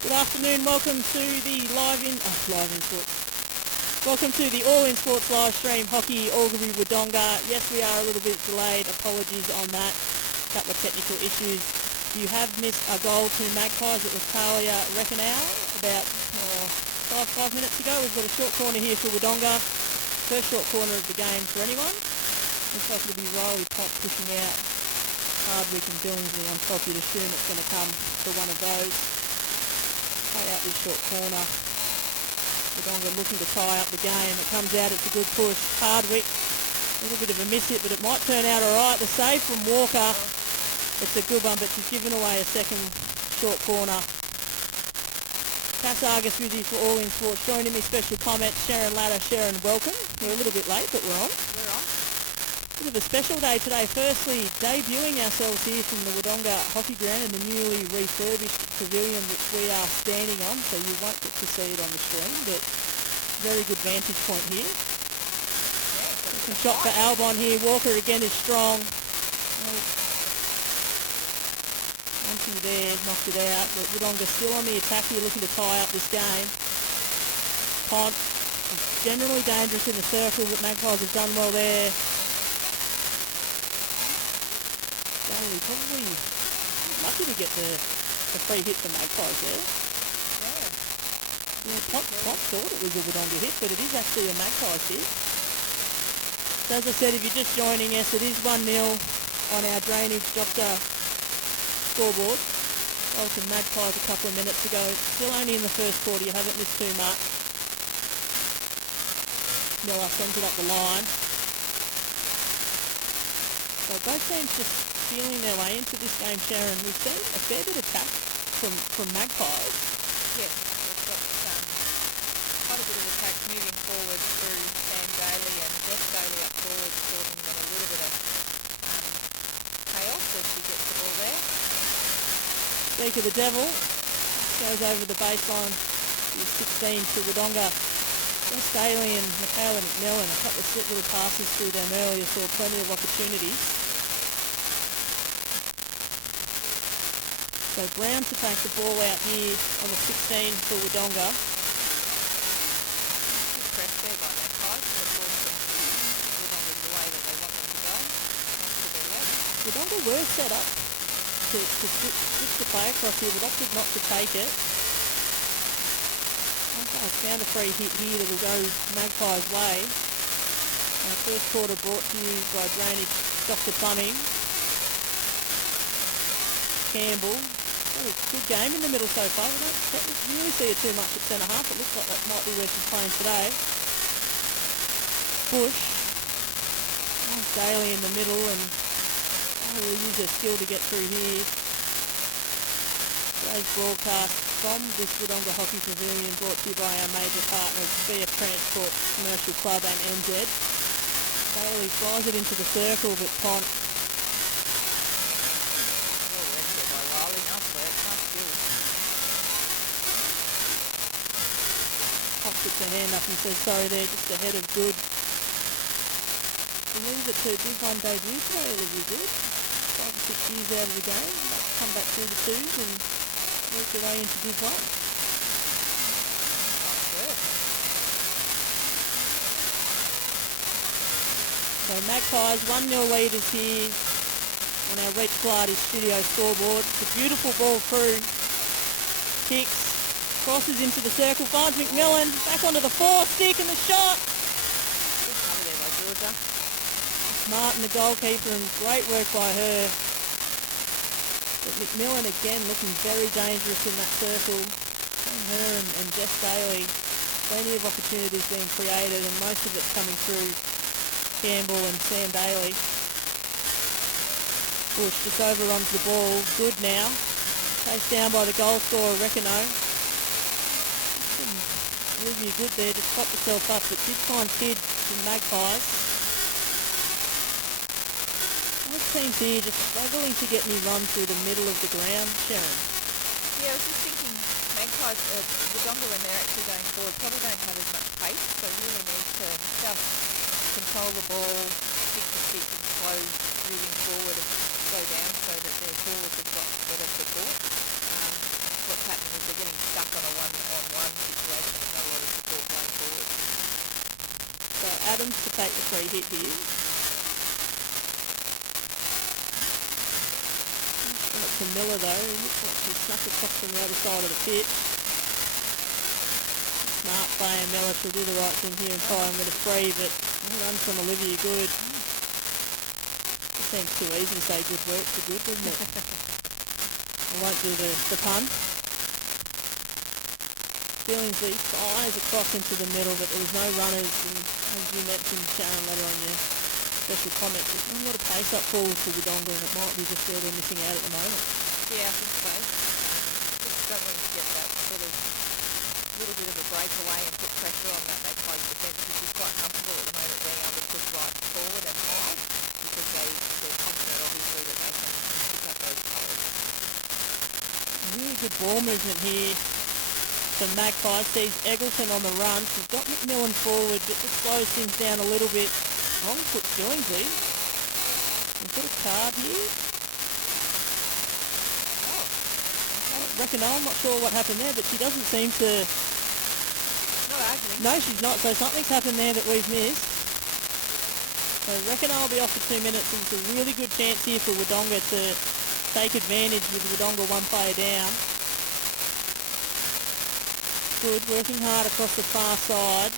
Good afternoon, welcome to the live in sports. Welcome to the All in Sports live stream, Hockey Albury Wodonga. Yes, we are a little bit delayed, apologies on that. A couple of technical issues. You have missed a goal to Magpies. It was Talia Reckenow about 5 minutes ago. We've got a short corner here for Wodonga. First short corner of the game for anyone. Looks like it'll be Riley Pop pushing out Hardwick and Billingsley on top. You'd assume it's going to come for one of those. Play out this short corner. Wodonga looking to tie up the game. It comes out, it's a good push. Hardwick, a little bit of a miss hit, but it might turn out alright. The save from Walker, it's a good one, but she's given away a second short corner. Cass Argus with you for All in Sports. Joining me, special comments, Sharon Ladder. Sharon, welcome. We're a little bit late, but we're on. We're on. Bit of a special day today. Firstly, debuting ourselves here from the Wodonga Hockey Ground in the newly refurbished pavilion which we are standing on, so you won't get to see it on the stream, but very good vantage point here. Some shot for Albon here. Walker again is strong. One, two there, knocked it out, but Wodonga still on the attack here, looking to tie up this game. Pont is generally dangerous in the circle, but Magpies have done well there. Probably lucky to get the free hit for Magpies there. Yeah, Pop thought it was a Wodonga hit, but it is actually a Magpies hit. So as I said, if you're just joining us, it is 1-0 on our Drainage Doctor scoreboard. Goal to Magpies a couple of minutes ago. Still only in the first quarter, you haven't missed too much. Miller sends it up the line. So both teams just feeling their way into this game, Sharon. We've seen a fair bit of attack from Magpies. Yes, we've got quite a bit of attack moving forward through Sam Daly and Jess Daly up forward, causing them a little bit of chaos as she gets the ball there. Speak of the devil, goes over the baseline, 16 to Wodonga. Jess Daly and Michaela McMillan, a couple of slip little passes through them earlier, saw plenty of opportunities. So Brown to take the ball out here on the 16 for Wodonga. Good press there by Magpies to force Wodonga the way that they want them to go. To their left. Wodonga were set up to switch the play across here, but opted not to take it. Magpies found a free hit here that will go Magpies' way. First quarter brought to you by Drainage Dr. Plumbing. Campbell. A good game in the middle so far. We don't really see it too much at centre half. It looks like that might be where she's playing today. Bush. Daly in the middle, and we'll use her skill to get through here. Today's broadcast from this Wodonga Hockey Pavilion, brought to you by our major partners, BF Transport Commercial Club and NZ. Daly flies it into the circle, but Pont puts her hand up and says sorry there, just ahead of good. I believe it's her Div 1 debut today, Olivia Good. 5 or 6 years out of the game, come back through the twos and work her way into Div 1. So Magpies 1-0 leaders here on our Reach Pilates studio scoreboard. It's a beautiful ball through. Kicks. Crosses into the circle, finds McMillan, back onto the stick and the shot. Good cover there by Georgia. Martin, the goalkeeper, and great work by her. But McMillan again looking very dangerous in that circle. Her and Jess Daly, plenty of opportunities being created, and most of it's coming through Campbell and Sam Daly. Bush just overruns the ball, good now. Chased down by the goal scorer, Reckenow. Olivia Good there, just popped herself up, but did find Kid from Magpies. Both teams here just struggling to get any run through the middle of the ground, Sharon. Yeah, I was just thinking Magpies, Wodonga when they're actually going forward probably don't have as much pace, so really need to just control the ball, stick to stick and slow moving forward and slow down so that their forwards have got better support. What's happening is they're getting stuck take the free hit here. Right to Miller though, looks like she snuck across from the other side of the pitch. Smart play, and Miller she'll do the right thing here and try and win a free, but well done from Olivia Good. It seems too easy to say good work for Good, doesn't it? I won't do the pun. Billingsley fires across into the middle, but there was no runners, and as you mentioned, Sharon, later on your special comments, there's not a lot of pace up forward for Wodonga, and it might be just where they're missing out at the moment. Yeah, I think so. Just struggling to get that sort of little bit of a breakaway and put pressure on that Magpies defence, which is quite comfortable at the moment, being able to push right forward and high, because they're confident obviously that they can pick up those players. Really good ball movement here. The Magpies sees Eggleton on the run. She's got McMillan forward, but just slows things down a little bit. Wrong foot Billingsley. We've got a card here. Oh, I reckon I'm not sure what happened there, but she doesn't seem to... not arguing. No, she's not. So something's happened there that we've missed. So I reckon I'll be off for 2 minutes. It's a really good chance here for Wodonga to take advantage with Wodonga one player down. Good, working hard across the far side.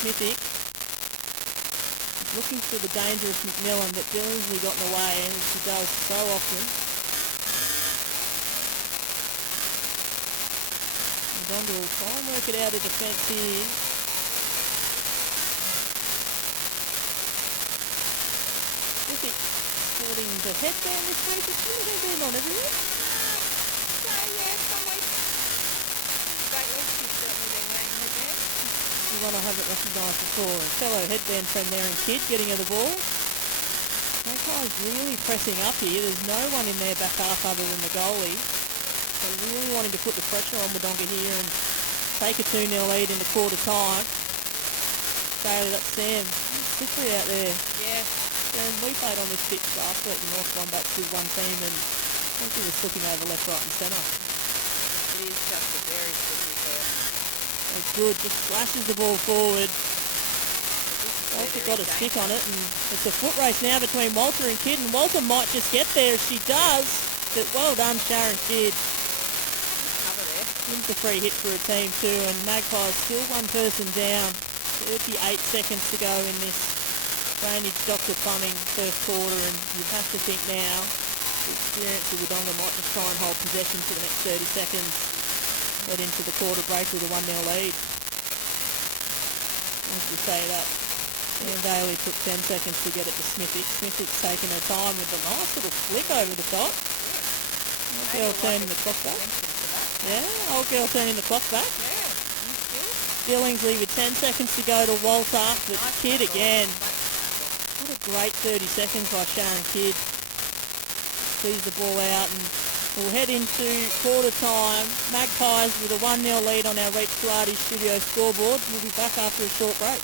Smithick is looking for the dangerous McMillan, but Billingsley got in the way, and she does so often. Wodonga will try and work it out of defence here. Smithick sporting the headband this week. Is she a headband on every week? So yeah, some weeks, great weeks, she's certainly been wearing her band. The one I haven't recognised before. A fellow headband friend there in Kid getting her the ball. Magpies really pressing up here. There's no one in their back half other than the goalie. They're really wanting to put the pressure on Wodonga here and take a 2-0 lead into quarter time. Bailey, that's Sam. Slippery out there. Yeah. And we played on this pitch last week. The North won back to one team, and I think he was slipping over left, right and centre. It is just a very slippery turf. That's good. Just flashes the ball forward. Walter got a Very stick on it, and it's a foot race now between Walter and Kidd, and Walter might just get there. She does, but well done, Sharon Kidd. cover there. Wins the free hit for a team too, and Magpies still one person down. 38 seconds to go in this drainage Dr. Plumbing first quarter, and you have to think now the experience of Wodonga might just try and hold possession for the next 30 seconds, head into the quarter break with a 1-0 lead. As we say that, Sam Daly took 10 seconds to get it to Smithick. Smithick's taking her time with a nice little flick over the top. Old girl turning the clock back. Yeah, old girl turning the clock back. Yeah, Billingsley with 10 seconds to go to Walter, but nice Kidd tackle. again. Nice What a great 30 seconds by Sharon Kidd. Sees the ball out, and we'll head into quarter time. Magpies with a 1-0 lead on our Reach Pilates studio scoreboard. We'll be back after a short break.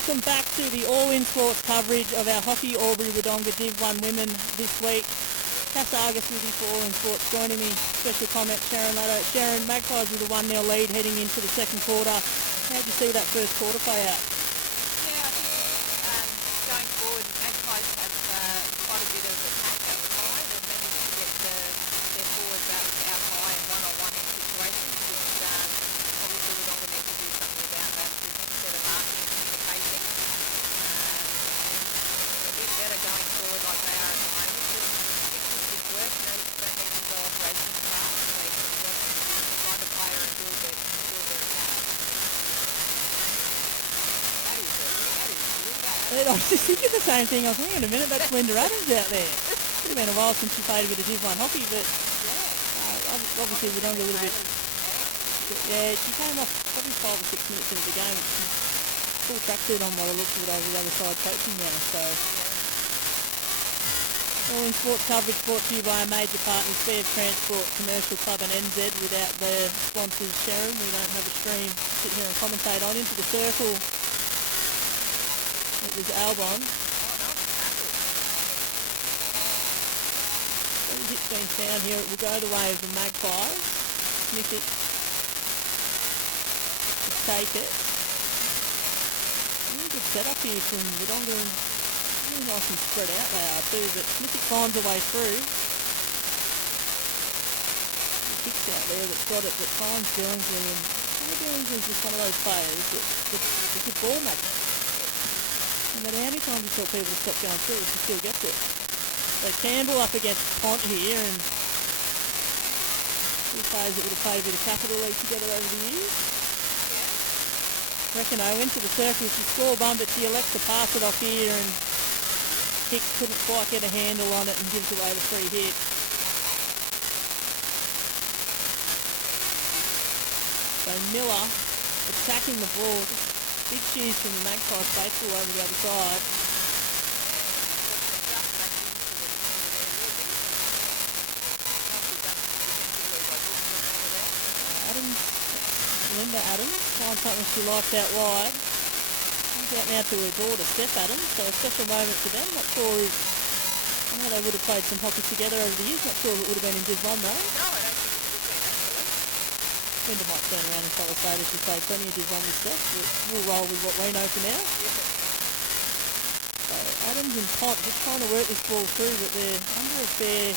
Welcome back to the All-In Sports coverage of our Hockey Albury Wodonga Div 1 women this week. Cass Argus with you for All-In Sports. Joining me, special comment, Sharon Laddo. Sharon, Magpies with a 1-0 lead heading into the second quarter. How did you see that first quarter play out? Yeah, I think going forward, Magpies have quite a bit of attack outside and managed to get their forwards out high and one-on-one in situations, which obviously Wodonga need to do something about that instead of marking and communicating. A bit better going forward like they are at the moment. Doing consistent work, going down into the operations part, so they can find a player and build their attack. That is good. I was just thinking the same thing. I was thinking, in a minute, that's Linda Adams out there. It's been a while since she played a bit of Div 1 hockey, but obviously Wodonga a little bit. Yeah, she came off probably 5 or 6 minutes into the game. She's full tracksuit on by the looks of it over the other side coaching now. So, All-In Sports coverage brought to you by our major partners, Fair Transport, Commercial Club and NZ. Without their sponsors, Sharon, we don't have a stream to sit here and commentate on. Into the circle, it was Albon. It's been found here. It will go the way of the Magpies. Sniff it. To take it. Really good setup here from Wodonga. Really nice and spread out they are too, but Smithick finds a way through. The kicks out there that's got it, that finds Billingsley, and Billingsley's just one of those players that's a good ball magnet. No matter how many times you tell people to stop going through, he still gets it. So Campbell up against Pont here, and two players that would have played a bit of capital league together over the years. Reckon into the circle, she score bum, but she elects to pass it off here, and Hicks couldn't quite get a handle on it and gives away the free hit. So Miller attacking the ball. Big cheers from the Magpies faithful over the other side. Linda Adams finds something she likes out wide. She's out now to her daughter, Steph Adams, so a special moment for them. Not sure if, I know they would have played some hockey together over the years, not sure if it would have been in Div 1 though. No, I don't think it would have been actually. Linda might turn around and tell us later she's played plenty of Div 1 with Steph, but we'll roll with what we know for now. So Adams and Pont just trying to work this ball through, but they're under a fair...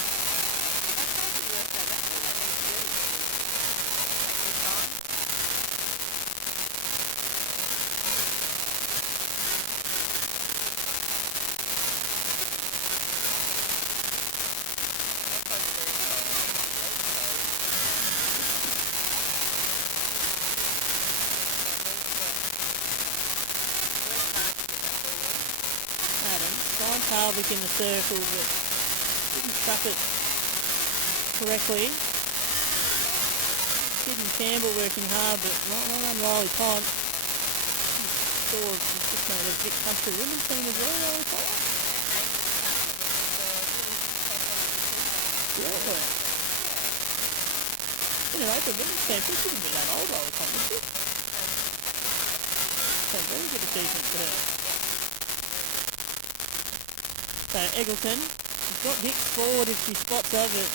Harvick in the circle, but didn't trap it correctly. Sid and Campbell working hard, but well on Riley Pont. He's just made a Vic Country women's team as well, Riley Pont. Yeah. In an open women's team, she shouldn't be that old, Riley Pont, is she? So very good achievement for her. So Eggleton, she's got Hicks forward if she spots of it.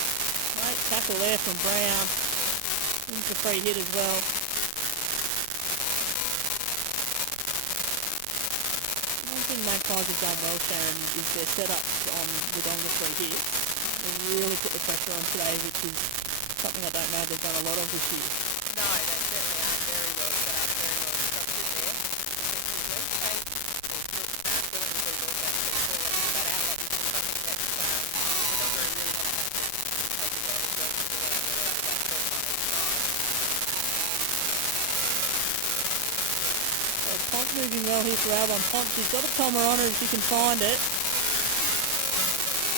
Great tackle there from Brown. Into free hit as well. One thing Magpies have done well, Sharon, is their setups on Wodonga free hits. They've really put the pressure on today, which is something I don't know they've done a lot of this year. No, they certainly are very well set up, very well structured there. Pont moving well here for Albon. Pont, she's got a Tomer on her if she can find it.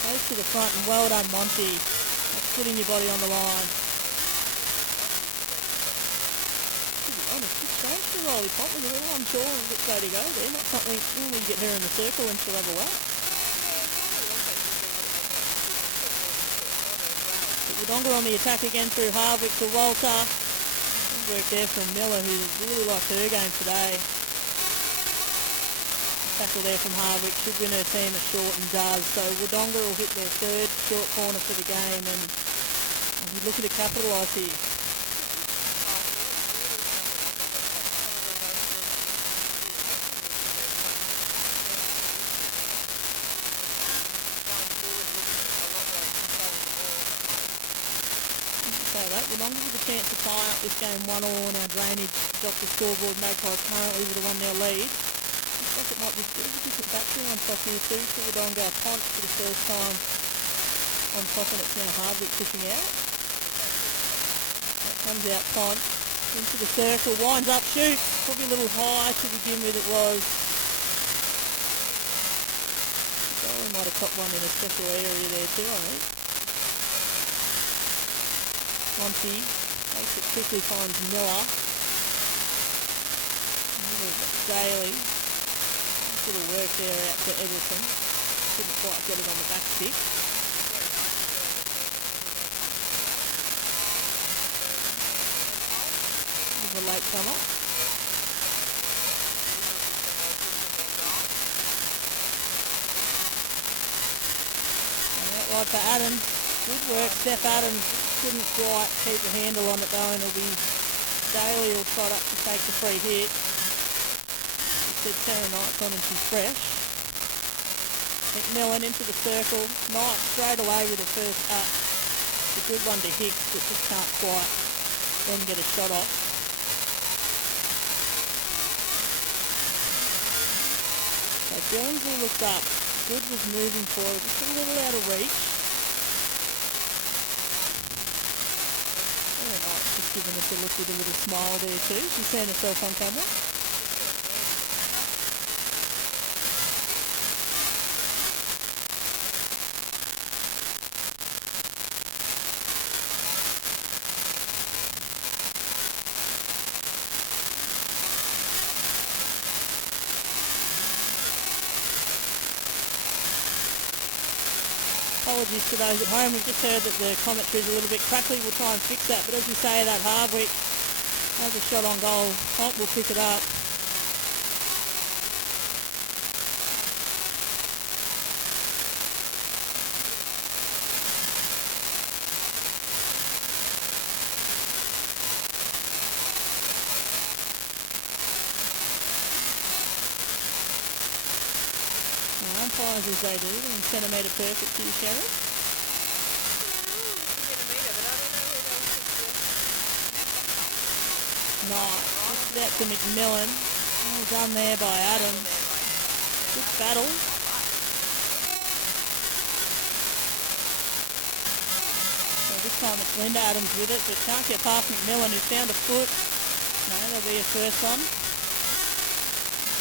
Goes to the front, and well done, Monty. That's putting your body on the line. To be honest, it's strange for Riley Pont. Was a little unsure of which way to go there. Not something, normally you get her in the circle and she'll have a whack. But Wodonga on the attack again through Harvick to Walter. Good work there from Miller, who really liked her game today. tackle there from Hardwick should win her team a short and does. So Wodonga will hit their third short corner for the game and we're looking to capitalise here. So that Wodonga with a chance to tie up this game 1-1 on our drainage doctor scoreboard. Magpies currently with a 1-0 lead. Looks like it might be a bit of a different battery on top here too for Wodonga. Pont for the first time on top, and it's now Hardwick pushing out. That comes out Pont into the circle, winds up, shoots. Probably a little high to begin with it was. We might have caught one in a special area there too, I think. Monty makes it quickly, finds Miller. Daly. Little work there out to Everton. Couldn't quite get it on the back stick. The late comer. Out wide for Adams. Good work, Steph Adams. Couldn't quite keep the handle on it though, and it'll be Daly will trot up to take the free hit. He said Sarah Knight's on and she's fresh. McMillan into the circle. Knight straight away with the first up. It's a good one to Hicks, but just can't quite then get a shot off. So Billingsley looked up. Good was moving forward, just a little out of reach. Very nice, just giving us a look with a little smile there too. She's seen herself on camera. Apologies to those at home. We've just heard that the commentary is a little bit crackly. We'll try and fix that. But as we say, that Hardwick has a shot on goal. Pont will pick it up. Umpires as they do, and centimetre perfect here, Sharon. Centimetre, but I don't know where those Nice. Just out to McMillan. Well done there by Adams. Good battle. So this time it's Linda Adams with it, but can't get past McMillan, who's found a foot. No, that'll be a first one.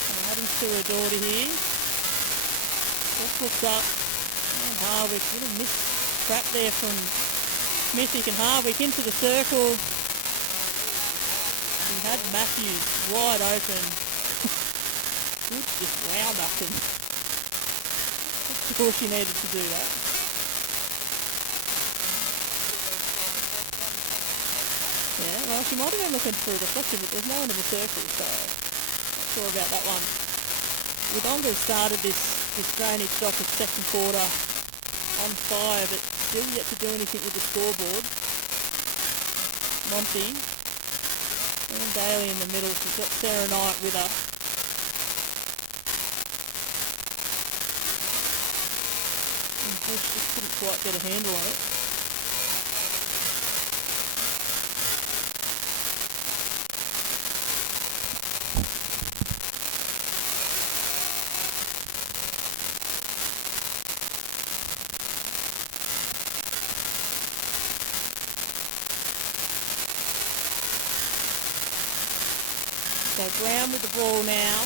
So Adams to her daughter here. Just looks up. And Hardwick, little missed trap there from Smithick, and Hardwick into the circle. He had Matthews wide open. Good, just wound up him. That's sure she needed to do that. Yeah, well, she might have been looking for a deflection, but there's no one in the circle, so not sure about that one. Wodonga started this drainage dock of second quarter on fire, but still yet to do anything with the scoreboard. Monty and Daly in the middle. She's got Sarah Knight with her. And Bush just couldn't quite get a handle on it. So Brown with the ball now.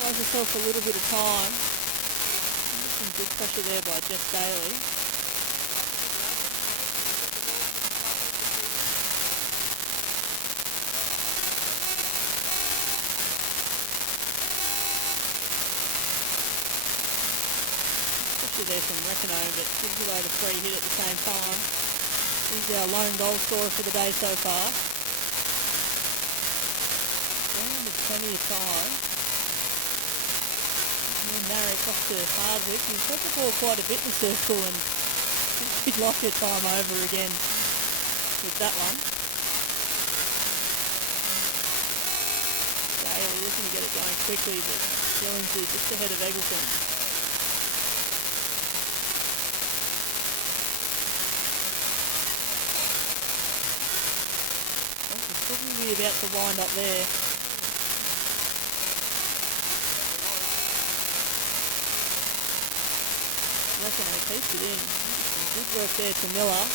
Buys herself a little bit of time. Some good pressure there by Jess Daly. Especially there from Recano, but gives away the free hit at the same time. He's our lone goal scorer for the day so far. With plenty of time. then Narek off to Hardwick. He's got the ball quite a bit in the circle and he'd like their time over again with that one. Daly looking to get it going quickly, but Billingsley just ahead of Eggleton. Probably about to wind up there. I reckon they keeps it in. Some good work there to Miller.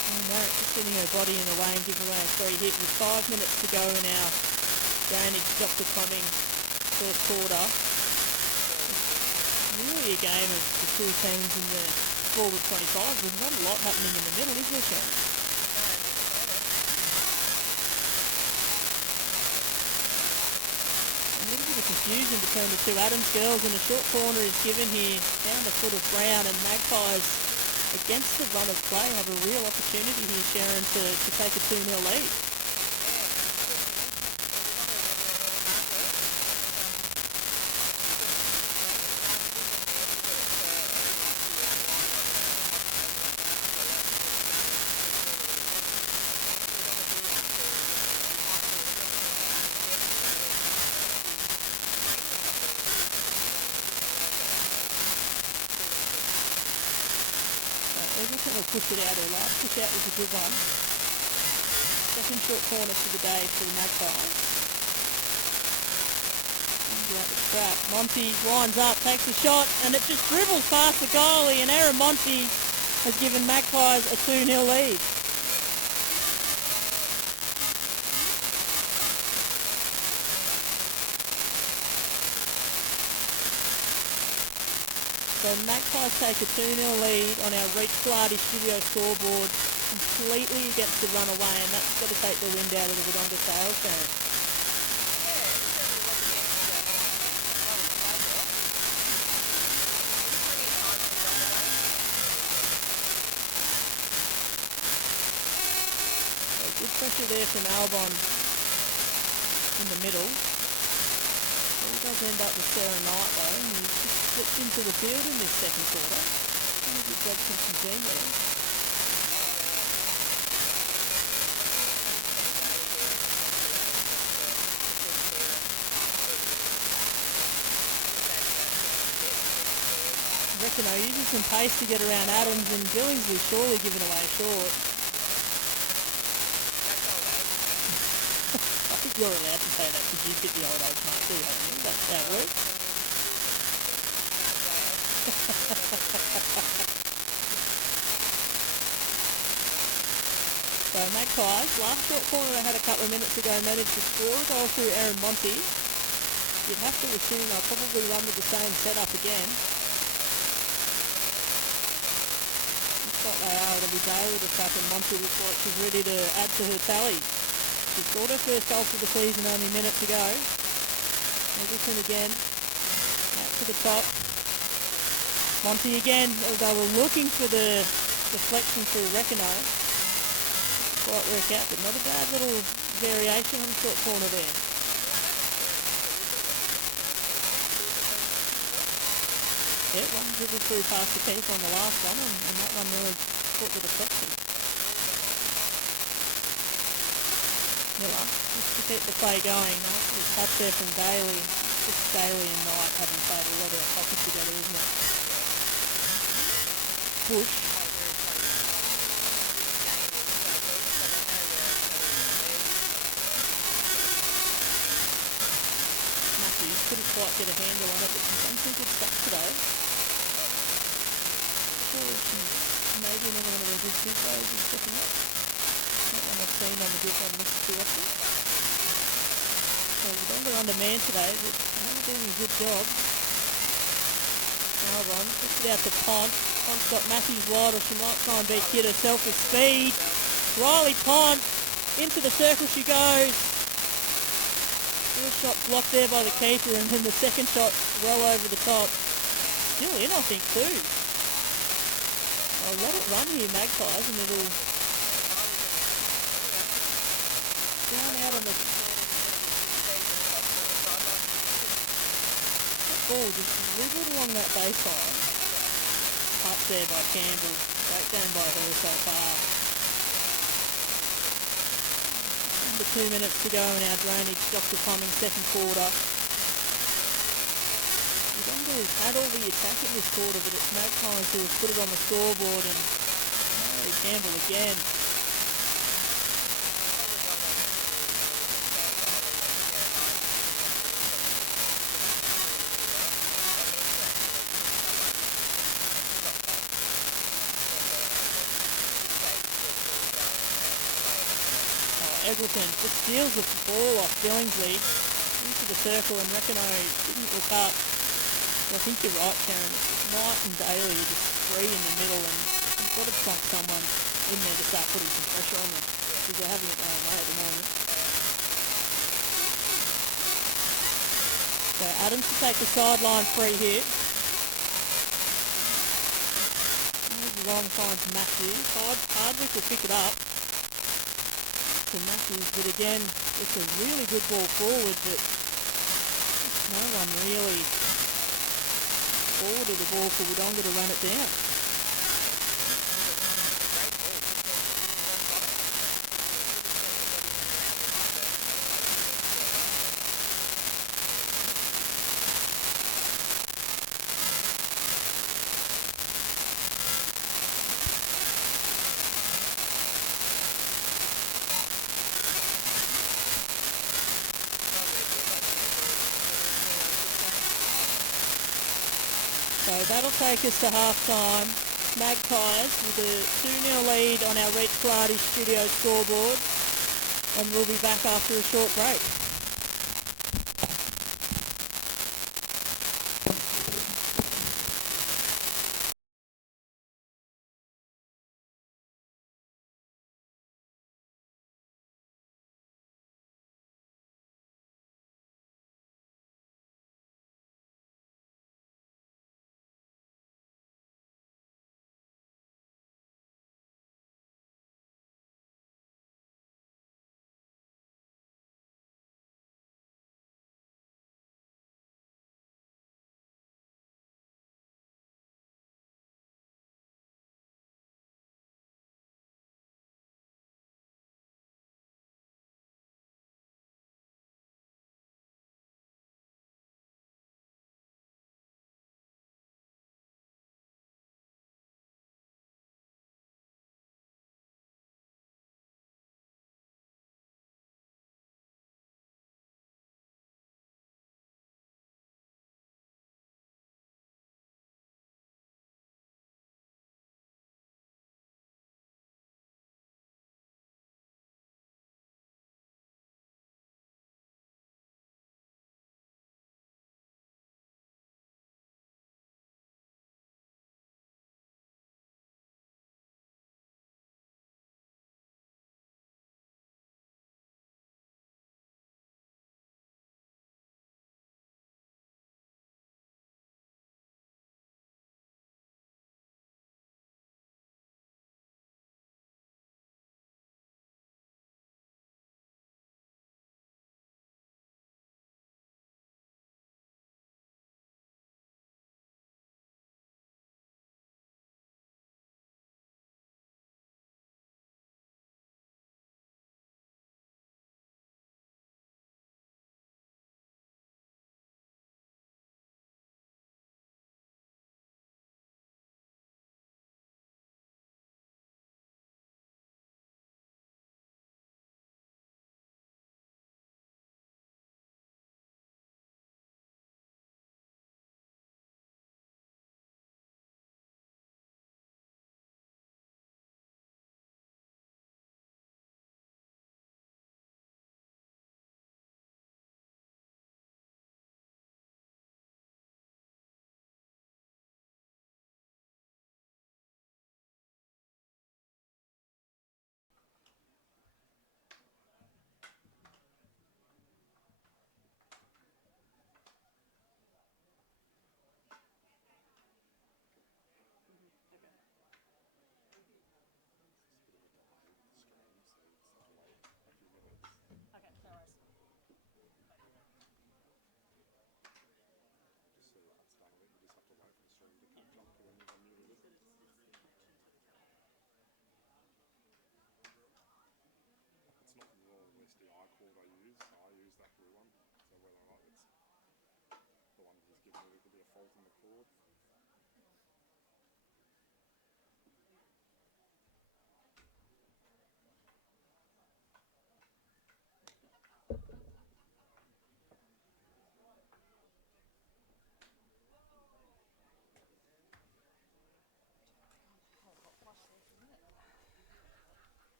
Oh, Marek just getting her body in the way and giving away a free hit with 5 minutes to go in our Drainage Dr. Plumbing first quarter. Really a game of the two teams in the forward 25. There's not a lot happening in the middle, is there, Sean? A little bit of confusion between the two Adams girls, and a short corner is given here down the foot of Brown, and Magpies against the run of play have a real opportunity here, Sharon, to take a 2-0 lead. Eggleton will push it out. Her last push out was a good one. Second short corner for the day for the Magpies. Out the trap. Monty winds up, takes a shot, and it just dribbles past the goalie, and Aaron Monty has given Magpies a 2-0 lead. So Magpies take a 2-0 lead on our Reach Flardy studio scoreboard, completely against the runaway, and that's got to take the wind out of the Wodonga Sales fans. So good pressure there from Albon in the middle. All does end up with Sarah Knight though, and he's just slipped into the field in this second quarter. Really good job from some team there. I reckon they're using some pace to get around Adams, and Billingsley surely giving away short. I think you're allowed to say that because you've hit the old age mark too, haven't you? That's how it works. So Magpies, last short corner they had a couple of minutes ago, managed to score a goal through Aaron Monty. You'd have to assume they'll probably run with the same setup again. Looks like they are. It'll be Daly to tap, and Monty looks like she's ready to add to her tally. She scored her first goal for the season only minutes ago. Eggleton again, out to the top. Monty again, they were looking for the deflection through Recano. Quite work out, but not a bad little variation on the short corner there. Yeah, one dribble through past the keeper on the last one, and that one really caught the deflection. Miller, just to keep the play going. Nice little touch there from Daly. Just Daly and Knight having played a lot of hockey together, isn't it? Bush. Matthews couldn't quite get a handle on it, but she's done some good stuff today. Sure, she's maybe another one of her good two players is stepping up. Not one I've seen on the group on this too often. So Wodonga under man today, but they're doing a good job. Albon puts it out to Pont. Pont's got Matthews wide, or she might try and beat Kid herself with speed. Riley Pont, into the circle she goes. First shot blocked there by the keeper, and then the second shot well over the top. Still in, I think, too. I'll let it run here, Magpies, and it'll down out on the ball just dribbled along that baseline. Up there by Campbell. Great game by her so far. Under 2 minutes to go in our drainage Dr. Plumbing second quarter. Wodonga's had all the attack in this quarter, but it's Magpies who have put it on the scoreboard, and Campbell again. Eggleton just steals the ball off Billingsley into the circle, and Recono didn't look up. I think you're right, Karen. It's Knight and Daly just free in the middle, and you've got to plonk someone in there to start putting some pressure on them, because they're having it their own way at the moment. So Adams to take the sideline free hit. Long finds Matthews. Hardwick will pick it up to Matthews, but again, it's a really good ball forward, but no one really forwarded the ball for Wodonga to run it down. So that'll take us to half-time. Magpies with a 2-0 lead on our Reach Pilates studio scoreboard, and we'll be back after a short break.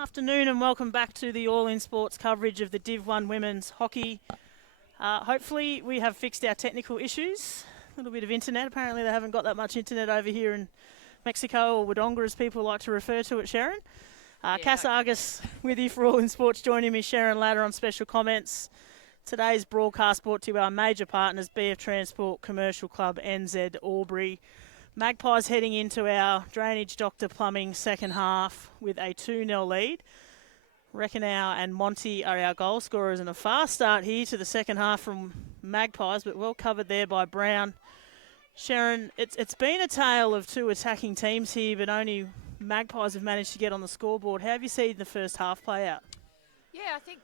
Afternoon and welcome back to the All In Sports coverage of the Div 1 Women's Hockey. Hopefully we have fixed our technical issues. A little bit of internet. Apparently they haven't got that much internet over here in Mexico, or Wodonga as people like to refer to it, Sharon. Cass Argus with you for All In Sports. Joining me, Sharon Ladder on special comments. Today's broadcast brought to you by our major partners, BF Transport, Commercial Club, NZ Albury. Magpies heading into our Drainage Doctor Plumbing second half with a 2-0 lead. Reckonow and Monty are our goal scorers, and a fast start here to the second half from Magpies, but well covered there by Brown. Sharon, it's been a tale of two attacking teams here, but only Magpies have managed to get on the scoreboard. How have you seen the first half play out? Yeah, I think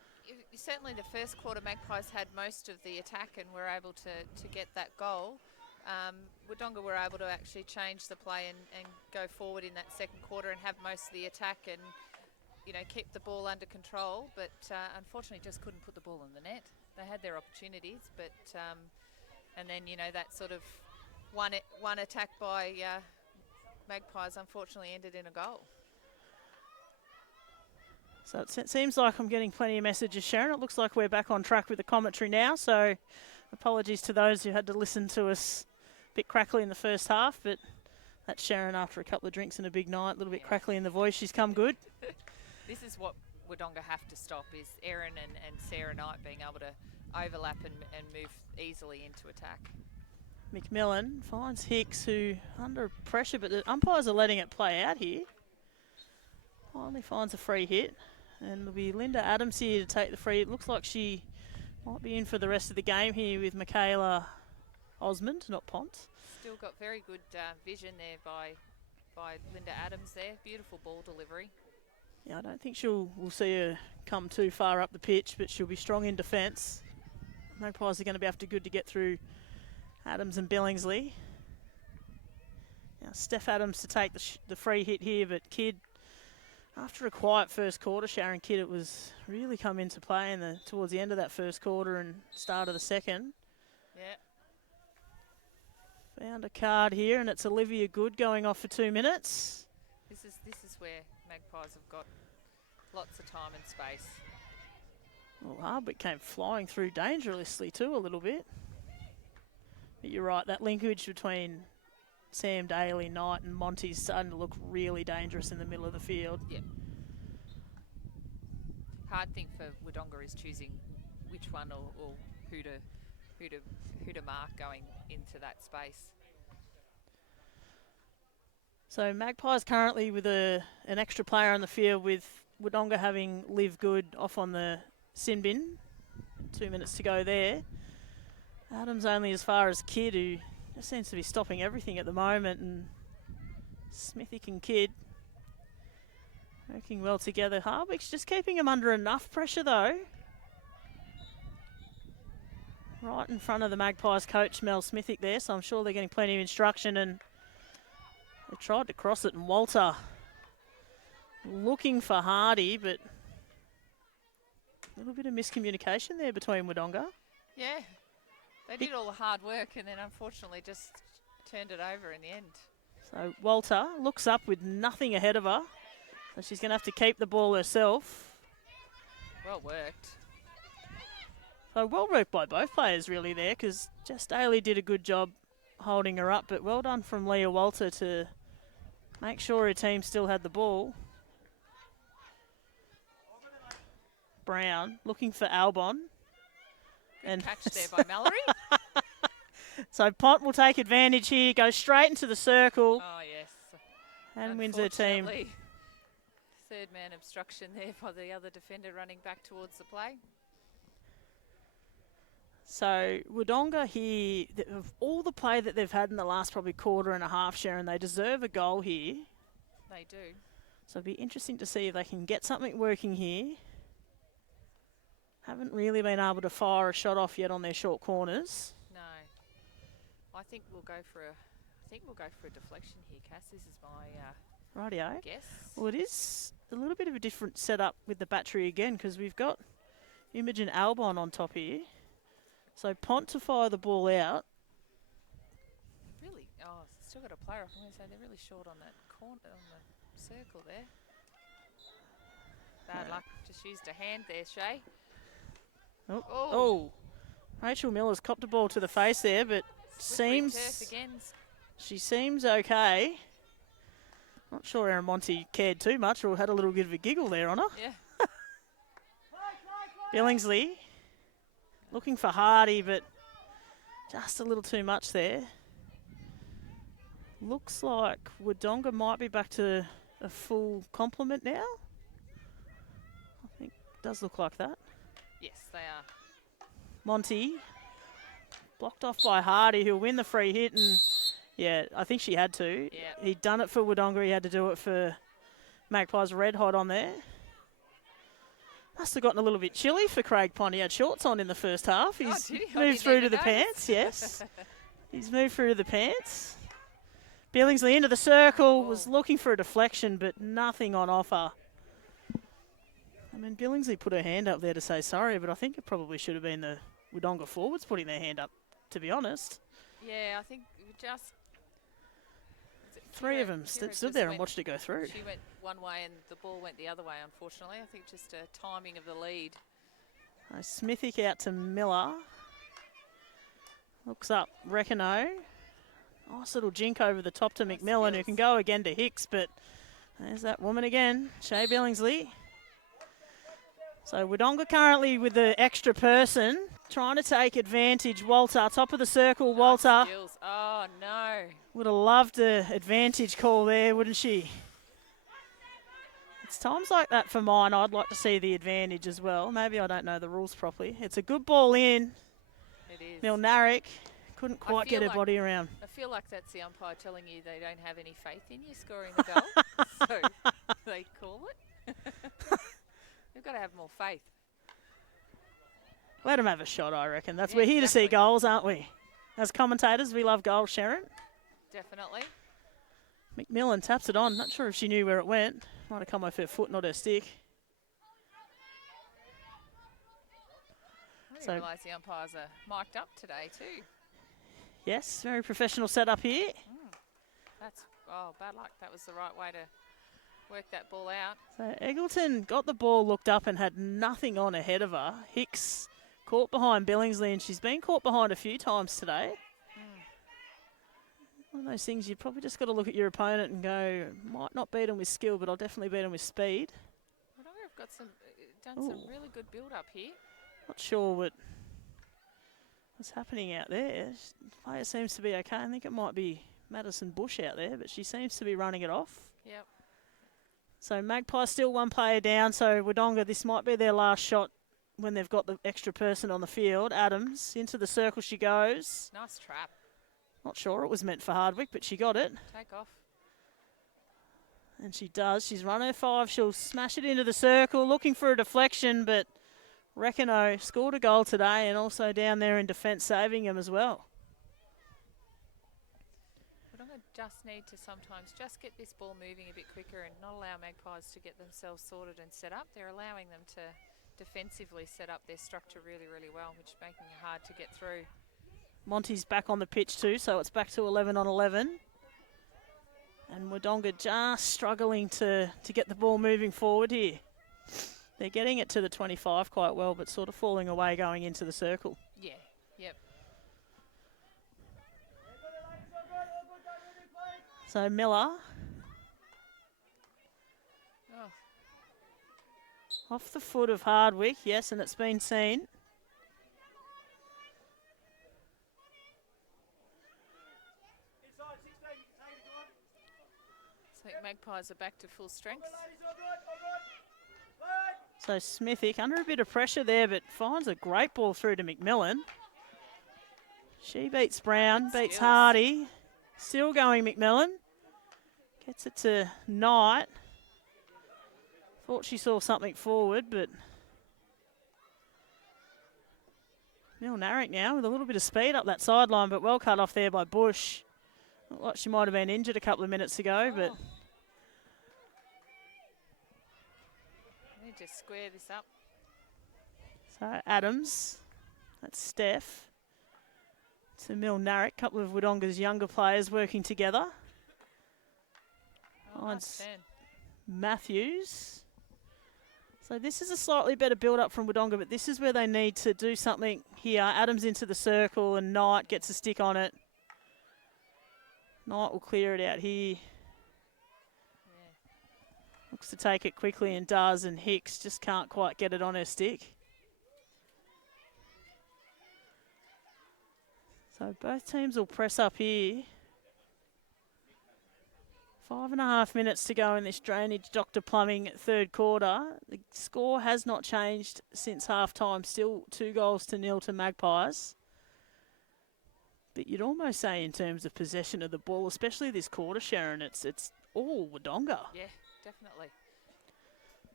certainly the first quarter Magpies had most of the attack and were able to get that goal. Wodonga were able to actually change the play and go forward in that second quarter and have most of the attack and, you know, keep the ball under control, but unfortunately just couldn't put the ball in the net. They had their opportunities, but and then, you know, that sort of one attack by Magpies unfortunately ended in a goal. So it seems like I'm getting plenty of messages, Sharon. It looks like we're back on track with the commentary now, so apologies to those who had to listen to us a bit crackly in the first half, but that's Sharon after a couple of drinks and a big night, a little bit crackly in the voice. She's come good. This is what Wodonga have to stop, is Erin and Sarah Knight being able to overlap and move easily into attack. McMillan finds Hicks, who under pressure, but the umpires are letting it play out here. Finally finds a free hit, and it'll be Linda Adams here to take the free. It looks like she might be in for the rest of the game here with Michaela Osmond, not Pont. Still got very good vision there by Linda Adams there. Beautiful ball delivery. Yeah, I don't think we'll see her come too far up the pitch, but she'll be strong in defence. Magpies are going to be after good to get through Adams and Billingsley. Now Steph Adams to take the free hit here, but Kidd, after a quiet first quarter, Sharon Kidd, it was really come into play towards the end of that first quarter and start of the second. Yeah. Found a card here, and it's Olivia Good going off for 2 minutes. This is where Magpies have got lots of time and space. Well, Hardwick came flying through dangerously too a little bit. But you're right, that linkage between Sam Daly, Knight and Monty's starting to look really dangerous in the middle of the field. Yeah. Hard thing for Wodonga is choosing which one or who to mark going into that space. So Magpies currently with an extra player on the field, with Wodonga having Liv Good off on the sin bin. 2 minutes to go there. Adams only as far as Kidd, who just seems to be stopping everything at the moment, and Smithick and Kidd working well together. Hardwick's just keeping him under enough pressure though. Right in front of the Magpies coach, Mel Smithick there, so I'm sure they're getting plenty of instruction, and they tried to cross it, and Walter looking for Hardy, but a little bit of miscommunication there between Wodonga. Yeah, they did all the hard work and then unfortunately just turned it over in the end. So Walter looks up with nothing ahead of her, so she's going to have to keep the ball herself. Well worked. So well worked by both players really there, because Jess Daly did a good job holding her up, but well done from Leah Walter to make sure her team still had the ball. Brown looking for Albon. Good catch there by Mallory. So Pont will take advantage here, go straight into the circle. Oh, yes. And wins her team. Third man obstruction there by the other defender running back towards the play. So Wodonga here, of all the play that they've had in the last probably quarter and a half, Sharon, they deserve a goal here. They do. So it'll be interesting to see if they can get something working here. Haven't really been able to fire a shot off yet on their short corners. No. I think we'll go for a deflection here, Cass. This is my Rightio. guess. Well, it is a little bit of a different setup with the battery again, because we've got Imogen Albon on top here. So Pont to fire the ball out. Really? Oh, still got a player off. I'm going to say they're really short on that corner, on the circle there. Bad luck. Just used a hand there, Shay. Oh. Oh. Oh. Rachel Miller's copped a ball to the face there, but Slippery turf seems again. she seems okay. Not sure Aaron Monty cared too much or had a little bit of a giggle there on her. Yeah. Billingsley looking for Hardy, but just a little too much there. Looks like Wodonga might be back to a full complement now. I think it does look like that. Yes, they are. Monty blocked off by Hardy, who'll win the free hit, and yeah, I think she had to. Yeah. He'd done it for Wodonga, he had to do it for Magpies. Red hot on there. Must have gotten a little bit chilly for Craig Pond. He had shorts on in the first half. He's did he? moved through to the pants, yes. He's moved through to the pants. Billingsley into the circle, was looking for a deflection, but nothing on offer. I mean, Billingsley put her hand up there to say sorry, but I think it probably should have been the Wodonga forwards putting their hand up, to be honest. Yeah, I think just... Three of them stood there and watched it go through. She went one way and the ball went the other way, unfortunately. I think just a timing of the lead. Smithick out to Miller. Looks up, Recano. Nice little jink over the top to McMillan, who can go again to Hicks, but there's that woman again, Shay Billingsley. So Wodonga currently with the extra person, trying to take advantage. Walter, top of the circle, Walter. Skills. Oh, no. Would have loved an advantage call there, wouldn't she? It's times like that for mine, I'd like to see the advantage as well. Maybe I don't know the rules properly. It's a good ball in. It is. Milnaric couldn't quite get her body around. I feel like that's the umpire telling you they don't have any faith in you scoring the goal. So they call it. You've got to have more faith. Let them have a shot, I reckon. Yeah, We're here to see exactly. goals, aren't we? As commentators, we love goals, Sharon. Definitely. McMillan taps it on. Not sure if she knew where it went. Might have come off her foot, not her stick. I didn't realise the umpires are mic'd up today too. Yes, very professional setup here. That's, bad luck. That was the right way to work that ball out. So Eggleton got the ball looked up and had nothing on ahead of her. Hicks caught behind Billingsley, and she's been caught behind a few times today. One of those things you've probably just got to look at your opponent and go, might not beat them with skill, but I'll definitely beat them with speed. Wodonga have got done some really good build-up here. Not sure what's happening out there. The player seems to be okay. I think it might be Madison Bush out there, but she seems to be running it off. Yep. So Magpies still one player down, so Wodonga, this might be their last shot when they've got the extra person on the field. Adams, into the circle she goes. Nice trap. Not sure it was meant for Hardwick, but she got it. Take off. And she does. She's run her 5. She'll smash it into the circle, looking for a deflection, but Recano scored a goal today and also down there in defence saving him as well. Wodonga just need to sometimes just get this ball moving a bit quicker and not allow Magpies to get themselves sorted and set up. They're allowing them to defensively set up their structure really, really well, which is making it hard to get through. Monty's back on the pitch too, so it's back to 11 on 11. And Wodonga just struggling to get the ball moving forward here. They're getting it to the 25 quite well, but sort of falling away going into the circle. Yeah, yep. So Miller. Off the foot of Hardwick, yes, and it's been seen. So Magpies are back to full strength. So Smithick under a bit of pressure there, but finds a great ball through to McMillan. She beats Brown, beats Skills. Hardy. Still going McMillan. Gets it to Knight. Thought she saw something forward, but Milnaric now with a little bit of speed up that sideline, but well cut off there by Bush. Looked like she might have been injured a couple of minutes ago, but Let me just square this up. so Adams, that's Steph, to Milnaric, couple of Wodonga's younger players working together. Oh, nice turn. Matthews. So this is a slightly better build-up from Wodonga, but this is where they need to do something here. Adams into the circle and Knight gets a stick on it. Knight will clear it out here. Yeah. Looks to take it quickly and does, and Hicks just can't quite get it on her stick. So both teams will press up here. 5.5 minutes to go in this drainage Dr. Plumbing third quarter. The score has not changed since half-time. Still 2-0 to Magpies. But you'd almost say in terms of possession of the ball, especially this quarter, Sharon, it's all Wodonga. Yeah, definitely.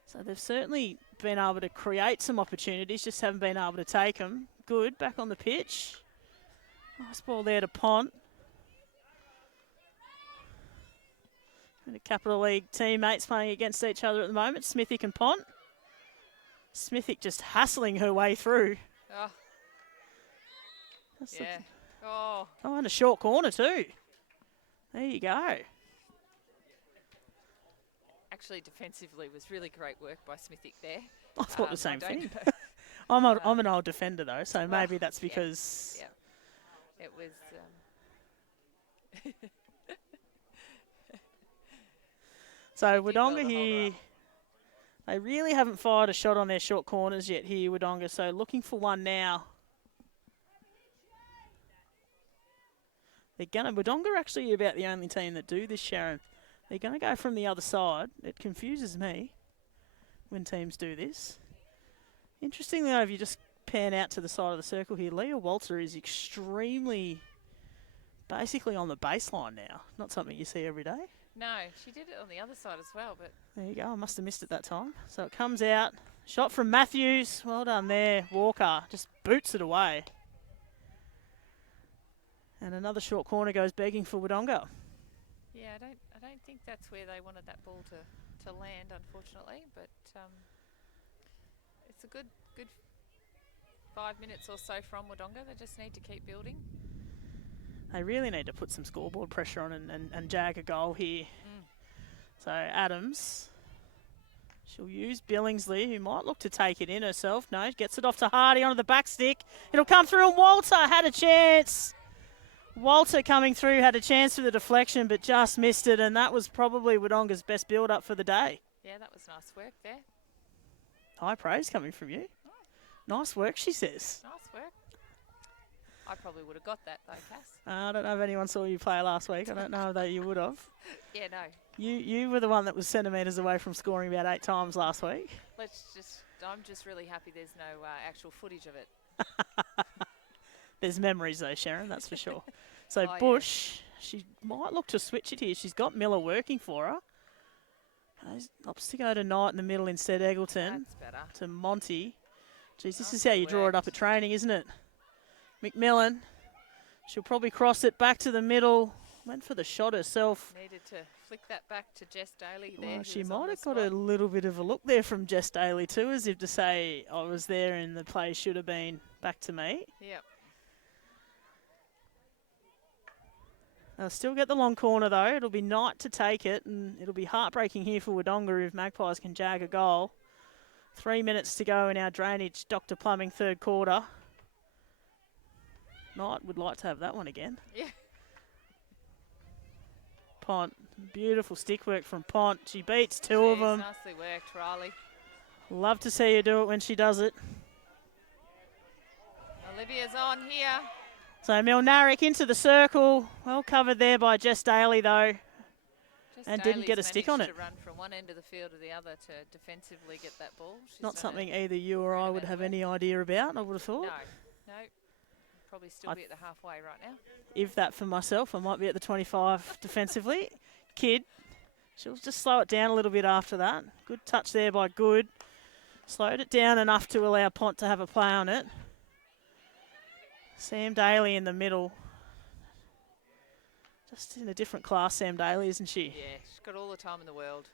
So they've certainly been able to create some opportunities, just haven't been able to take them. Good, back on the pitch. Nice ball there to Pont. And the Capital League teammates playing against each other at the moment, Smithick and Pont. Smithick just hassling her way through. Oh. That's Yeah. Oh. Oh, and a short corner too. There you go. Actually, defensively was really great work by Smithick there. I thought the same thing. know. I'm an old defender though, so maybe that's because... Yeah. It was... So Wodonga here, they really haven't fired a shot on their short corners yet here, Wodonga, so looking for one now. Wodonga are actually about the only team that do this, Sharon. They're going to go from the other side. It confuses me when teams do this. Interestingly though, if you just pan out to the side of the circle here, Leah Walter is extremely basically on the baseline now. Not something you see every day. No, she did it on the other side as well, but... There you go, I must have missed it that time. So it comes out, shot from Matthews, well done there. Walker just boots it away. And another short corner goes begging for Wodonga. Yeah, I don't think that's where they wanted that ball to land, unfortunately, but it's a good 5 minutes or so from Wodonga. They just need to keep building. They really need to put some scoreboard pressure on and jag a goal here. So Adams, she'll use Billingsley, who might look to take it in herself. No, gets it off to Hardy onto the back stick. It'll come through, and Walter had a chance. Walter coming through had a chance for the deflection, but just missed it, and that was probably Wodonga's best build-up for the day. Yeah, that was nice work there. High praise coming from you. Nice work, she says. Nice work. I probably would have got that though, Cass. I don't know if anyone saw you play last week. I don't know that you would have. Yeah, no. You were the one that was centimetres away from scoring about 8 times last week. I'm just really happy there's no actual footage of it. There's memories though, Sharon, that's for sure. So Bush, she might look to switch it here. She's got Miller working for her. Opts to go to Knight in the middle instead, Eggleton. That's better. To Monty. Geez, this is how you draw it up at training, isn't it? McMillan, she'll probably cross it back to the middle. Went for the shot herself. Needed to flick that back to Jess Daly there. Well, she might have got a little bit of a look there from Jess Daly too, as if to say, I was there and the play should have been back to me. Yep. They'll still get the long corner though. It'll be Knight to take it, and it'll be heartbreaking here for Wodonga if Magpies can jag a goal. 3 minutes to go in our drainage Dr. Plumbing third quarter. Knight would like to have that one again. Yeah. Pont, beautiful stick work from Pont. She beats two of them. Nicely worked, Riley. Love to see her do it when she does it. Olivia's on here. So Milnaric into the circle. Well covered there by Jess Daly though. And didn't get a stick on it. To run from one end of the field to the other to defensively get that ball. Not something either you or I would have any idea about, I would have thought. No. Probably still be at the halfway right now. If that for myself, I might be at the 25 defensively. Kidd, she'll just slow it down a little bit after that. Good touch there by Good. Slowed it down enough to allow Pont to have a play on it. Sam Daly in the middle. Just in a different class, Sam Daly, isn't she? Yeah, she's got all the time in the world.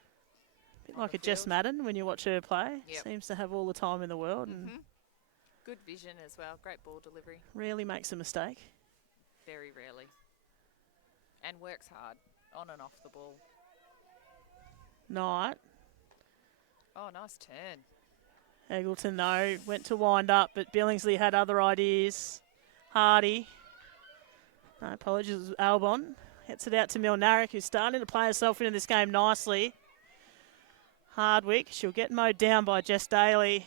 A bit like a Jess Madden when you watch her play. Yep. Seems to have all the time in the world. And good vision as well. Great ball delivery. Rarely makes a mistake. Very rarely. And works hard on and off the ball. Knight. Oh, nice turn. Eggleton, though, went to wind up, but Billingsley had other ideas. Hardy. No, apologies, it was Albon. Gets it out to Milnaric, who's starting to play herself into this game nicely. Hardwick, she'll get mowed down by Jess Daly.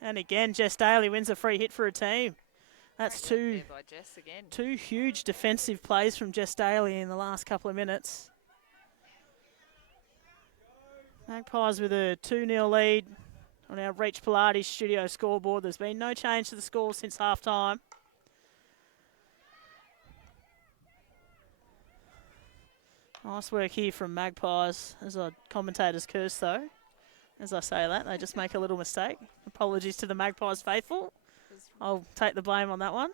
And again, Jess Daly wins a free hit for a team. That's two huge defensive plays from Jess Daly in the last couple of minutes. Magpies with a 2-0 lead on our Reach Pilates studio scoreboard. There's been no change to the score since half-time. Nice work here from Magpies, as our commentators curse though. As I say that, they just make a little mistake. Apologies to the Magpies faithful. I'll take the blame on that one.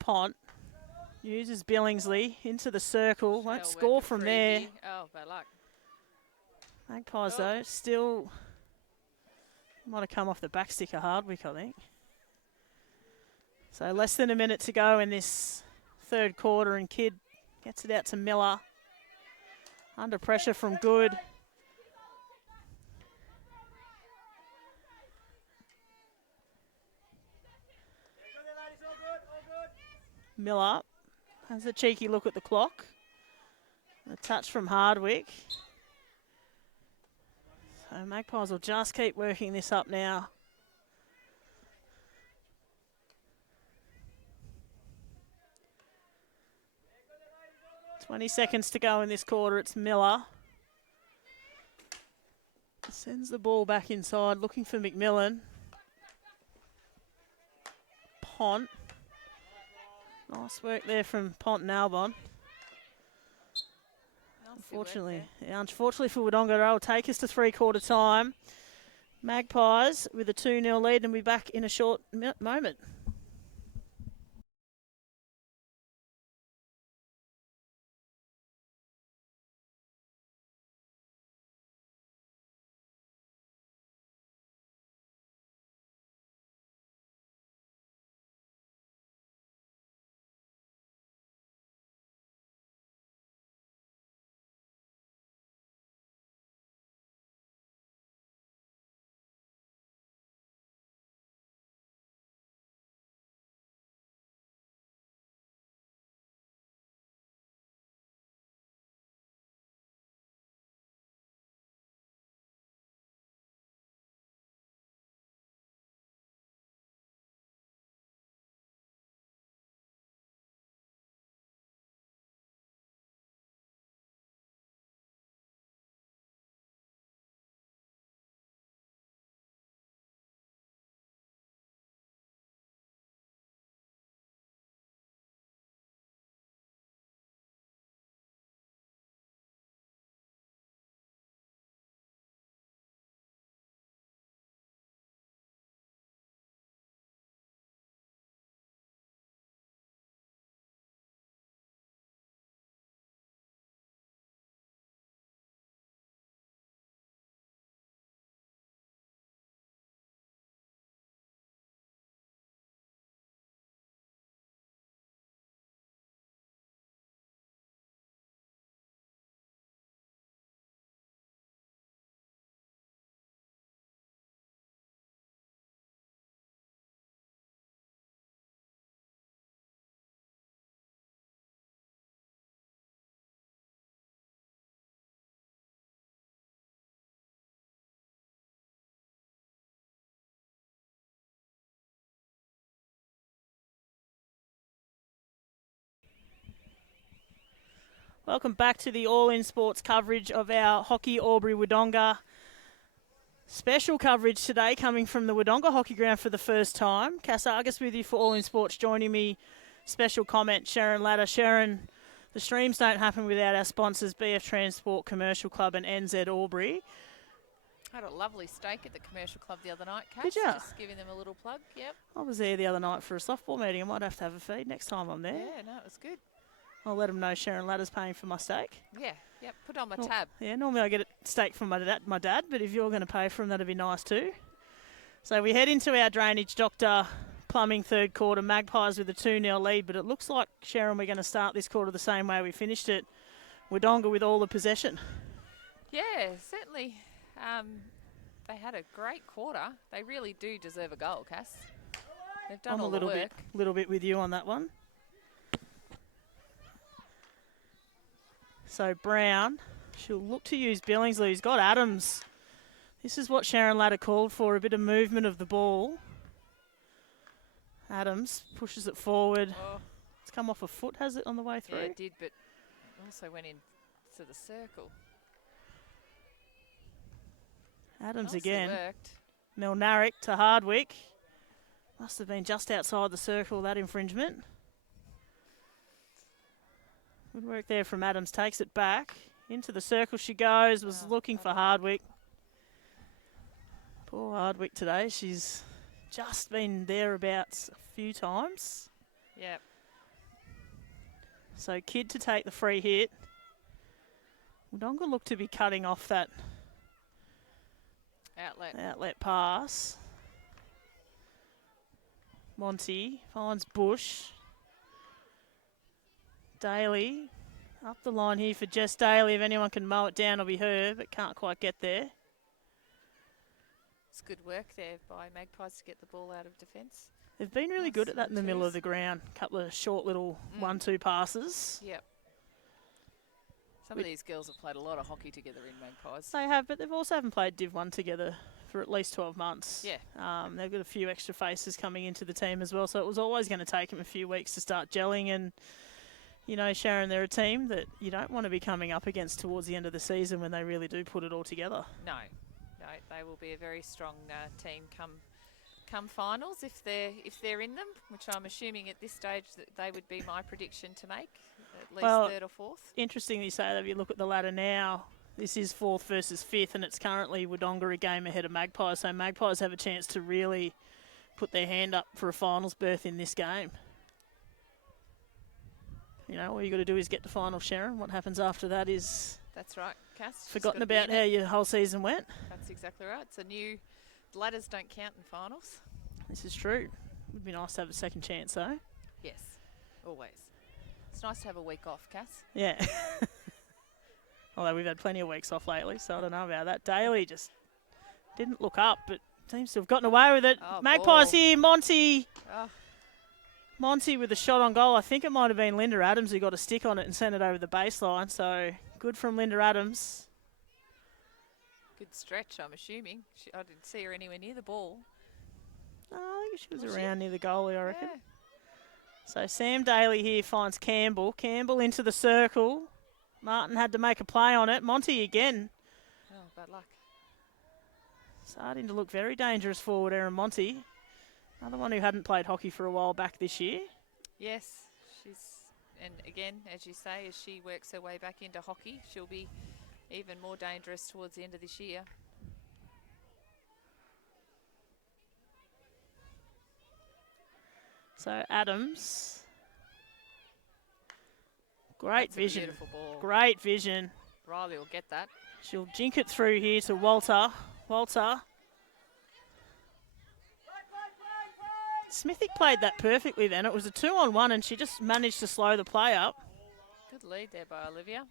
Pont uses Billingsley into the circle. Won't score from there. Oh, bad luck. Magpies though, still might have come off the back stick of Hardwick, I think. So less than a minute to go in this third quarter, and Kidd gets it out to Miller. Under pressure from Good. Miller has a cheeky look at the clock. A touch from Hardwick. So Magpies will just keep working this up now. 20 seconds to go in this quarter. It's Miller. Sends the ball back inside, looking for McMillan. Pont. Nice work there from Pont and Albon. Unfortunately for Wodonga, they'll take us to three-quarter time. Magpies with a 2-0 lead, and we'll be back in a short moment. Welcome back to the All In Sports coverage of our Hockey Albury Wodonga. Special coverage today coming from the Wodonga Hockey Ground for the first time. Cass Argus with you for All In Sports. Joining me, special comment, Sharon Ladder. Sharon, the streams don't happen without our sponsors, BF Transport Commercial Club and NZ Albury. I had a lovely steak at the Commercial Club the other night, Cass. Did you? Just giving them a little plug, yep. I was there the other night for a softball meeting. I might have to have a feed next time I'm there. Yeah, no, it was good. I'll let them know Sharon Ladder's paying for my steak. Yeah, yep, put on my tab. Yeah, normally I get a steak from my dad, but if you're going to pay for him, that'd be nice too. So we head into our Drainage Doctor Plumbing third quarter. Magpies with a 2-0 lead, but it looks like, Sharon, we're going to start this quarter the same way we finished it. Wodonga with all the possession. Yeah, certainly. They had a great quarter. They really do deserve a goal, Cass. They've done I'm a all the work. little bit with you on that one. So Brown, she'll look to use Billingsley, who's got Adams. This is what Sharon Latta called for, a bit of movement of the ball. Adams pushes it forward. Oh, It's come off a foot, has it, on the way through? yeah, it did, but also went into the circle. Adams Nicely again. worked. Milnarick to Hardwick. Must have been just outside the circle, that infringement. Good work there from Adams. Takes it back. Into the circle she goes. Was looking for Hardwick. Poor Hardwick today. She's just been thereabouts a few times. Yep. So Kidd to take the free hit. Wodonga looked to be cutting off that outlet pass. Monty finds Bush. Daly up the line here for Jess Daly. If anyone can mow it down, it'll be her, but can't quite get there. It's good work there by Magpies to get the ball out of defence. They've been really good at that in the middle of the ground. A couple of short little 1-2 passes. Yep. Some of these girls have played a lot of hockey together in Magpies. They have, but they've also haven't played Div 1 together for at least 12 months. Yeah. They've got a few extra faces coming into the team as well, so it was always going to take them a few weeks to start gelling. And, you know, Sharon, they're a team that you don't want to be coming up against towards the end of the season when they really do put it all together. No, they will be a very strong team come finals if they're in them, which I'm assuming at this stage that they would be my prediction to make, at least third or fourth. Interesting you say that. If you look at the ladder now, this is fourth versus fifth, and it's currently Wodonga a game ahead of Magpies, so Magpies have a chance to really put their hand up for a finals berth in this game. You know, all you got to do is get to final, Sharon. What happens after that is... That's right, Cass. Forgotten about how your whole season went. That's exactly right. It's a new... Ladders don't count in finals. This is true. Would be nice to have a second chance, though. Yes, always. It's nice to have a week off, Cass. Yeah. Although we've had plenty of weeks off lately, so I don't know about that. Daly just didn't look up, but seems to have gotten away with it. Oh, Magpies ball. here, Monty. Oh. Monty with a shot on goal. I think it might have been Linda Adams who got a stick on it and sent it over the baseline. So good from Linda Adams. Good stretch, I'm assuming. I didn't see her anywhere near the ball. Oh, I think she was around near the goalie, I reckon. Yeah. So Sam Daly here finds Campbell. Campbell into the circle. Martin had to make a play on it. Monty again. Oh, bad luck. Starting to look very dangerous forward, Erin Monty. Another one who hadn't played hockey for a while back this year. Yes, and again, as you say, as she works her way back into hockey, she'll be even more dangerous towards the end of this year. So Adams. Great vision. Beautiful ball. Great vision. Riley will get that. She'll jink it through here to Walter. Walter. Smithick played that perfectly then. It was a 2-on-1 and she just managed to slow the play up. Good lead there by Olivia.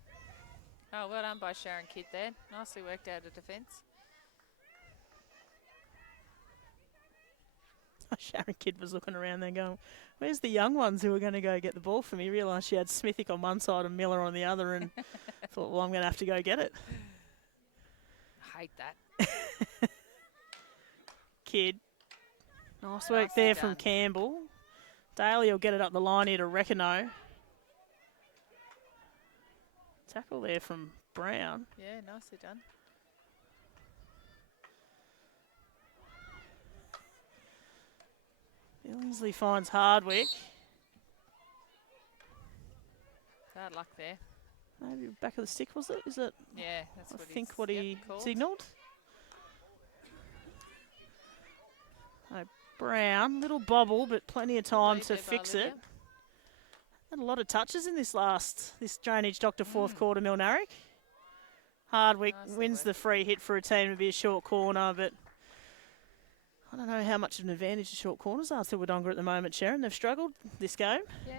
Oh, well done by Sharon Kidd there. Nicely worked out of defence. Sharon Kidd was looking around there going, where's the young ones who were going to go get the ball for me? Realised she had Smithick on one side and Miller on the other and thought, well, I'm going to have to go get it. I hate that. Kidd. Nice work there from Campbell. Daly will get it up the line here to Recano. Tackle there from Brown. Yeah, nicely done. Billingsley finds Hardwick. Bad luck there. Maybe back of the stick, was it? Is it? Yeah, that's I what think what he called. signalled. So Brown, little bobble, but plenty of time to fix it. Had a lot of touches in this drainage doctor fourth quarter, Milnarick. Hardwick wins the free hit for a team to be a short corner, but I don't know how much of an advantage the short corners are to Wodonga at the moment, Sharon. They've struggled this game. Yeah,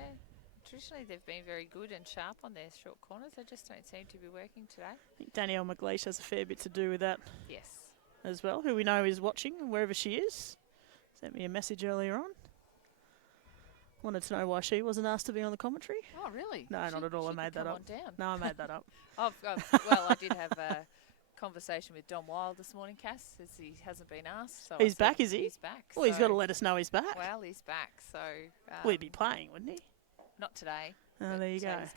Traditionally, they've been very good and sharp on their short corners. They just don't seem to be working today. I think Danielle McLeish has a fair bit to do with that Yes. as well, who we know is watching wherever she is. Sent me a message earlier on. Wanted to know why she wasn't asked to be on the commentary. Oh, really? No, not at all. I made that up. Down. No, I made that up. Well, I did have a conversation with Dom Wild this morning, Cass, as he hasn't been asked. So He's back, is he? He's back. Well, he's got to let us know he's back. Well, he's back, so... Well, he'd be playing, wouldn't he? Not today. Oh, there you go. He's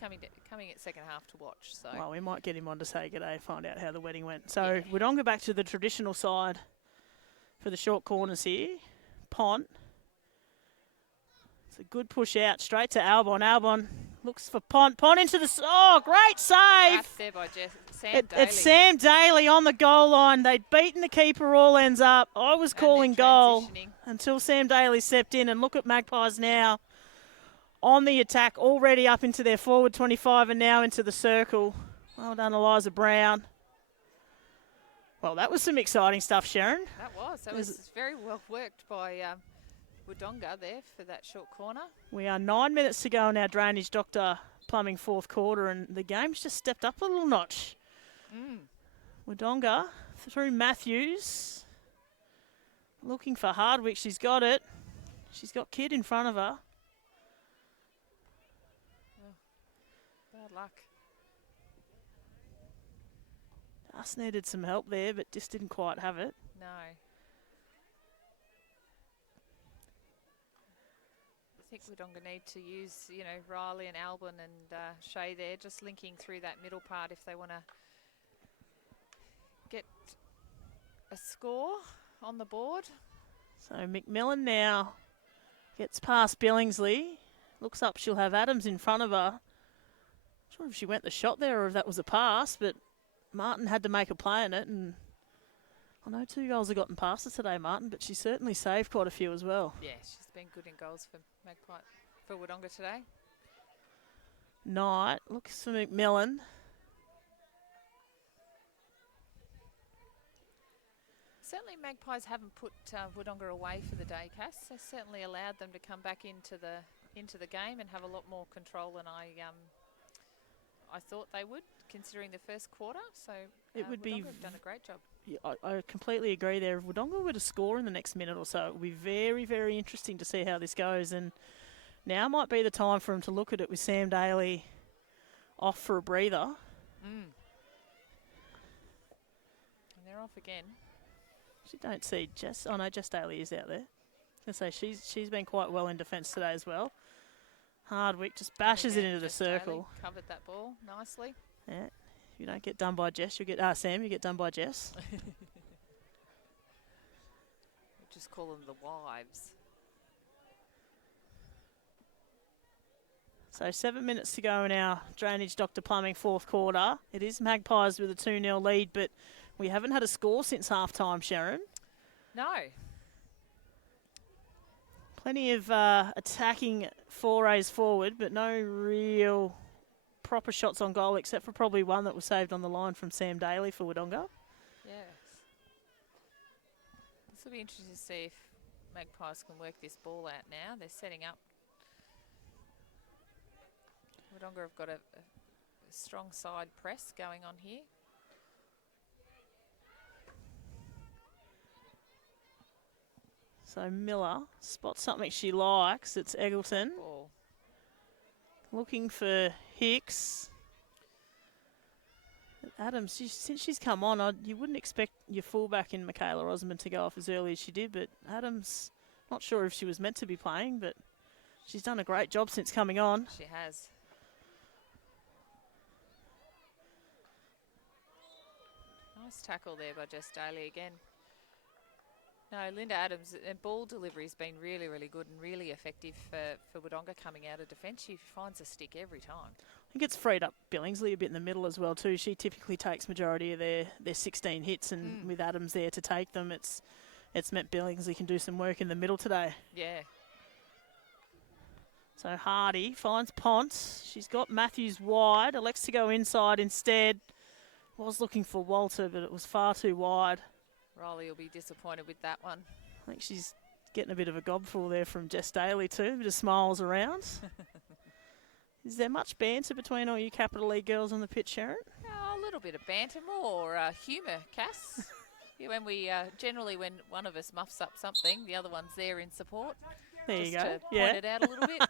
coming at second half to watch. So. Well, we might get him on to say g'day, find out how the wedding went. So Wodonga back to the traditional side for the short corners here. Pont. It's a good push out straight to Albon. Albon looks for Pont. Pont into the... Oh, great save! Wrapped there by Sam Daly. It's Sam Daly on the goal line. They'd beaten the keeper, all ends up. I was calling goal until Sam Daly stepped in. And look at Magpies now. On the attack, already up into their forward 25 and now into the circle. Well done, Eliza Brown. Well, that was some exciting stuff, Sharon. That was very well worked by Wodonga there for that short corner. We are 9 minutes to go in our Drainage Doctor Plumbing fourth quarter, and the game's just stepped up a little notch. Wodonga through Matthews. Looking for Hardwick. She's got it. She's got Kidd in front of her. Bad luck. Just needed some help there, but just didn't quite have it. No. I think Wodonga need to use, Riley and Albon and Shea there, just linking through that middle part if they want to get a score on the board. So McMillan now gets past Billingsley. Looks up, she'll have Adams in front of her. Not sure if she went the shot there or if that was a pass, but Martin had to make a play in it. And I know 2 goals have gotten past her today, Martin, but she certainly saved quite a few as well. Yeah, she's been good in goals for Wodonga today. Knight looks for McMillan. Certainly Magpies haven't put Wodonga away for the day, Cass. They certainly allowed them to come back into the game and have a lot more control than I thought they would, considering the first quarter. So it would Wodonga have done a great job. Yeah, I completely agree there. If Wodonga were to score in the next minute or so, it would be very, very interesting to see how this goes. And now might be the time for him to look at it with Sam Daly off for a breather. And they're off again. You don't see Jess. Oh no, Jess Daly is out there. I was going to say she's been quite well in defence today as well. Hardwick just bashes it into the circle. Daly covered that ball nicely. Yeah. If you don't get done by Jess, you'll get Sam. You get done by Jess. We just call them the wives. So 7 minutes to go in our Drainage Doctor Plumbing fourth quarter. It is Magpies with a 2-0 lead, but we haven't had a score since half-time, Sharon. No. Plenty of attacking forays forward, but no real proper shots on goal, except for probably one that was saved on the line from Sam Daly for Wodonga. Yes. This will be interesting to see if Magpies can work this ball out now. They're setting up. Wodonga have got a strong side press going on here. So Miller spots something she likes. It's Eggleton. Ball. Looking for Hicks. Adams, since she's come on, you wouldn't expect your fullback in Michaela Osmond to go off as early as she did, but Adams, not sure if she was meant to be playing, but she's done a great job since coming on. She has. Nice tackle there by Jess Daly again. No, Linda Adams, and ball delivery has been really, really good and really effective for Wodonga coming out of defence. She finds a stick every time. I think it's freed up Billingsley a bit in the middle as well too. She typically takes majority of their 16 hits, and with Adams there to take them, it's meant Billingsley can do some work in the middle today. Yeah. So Hardy finds Ponce. She's got Matthews wide. Elects to go inside instead. Was looking for Walter, but it was far too wide. Riley will be disappointed with that one. I think she's getting a bit of a gobful there from Jess Daly too. A bit of smiles around. Is there much banter between all you Capital League girls on the pitch, Sharon? Oh, a little bit of banter, more humour, Cass. Yeah, when we generally, when one of us muffs up something, the other one's there in support. There just you go. to point it out a little bit.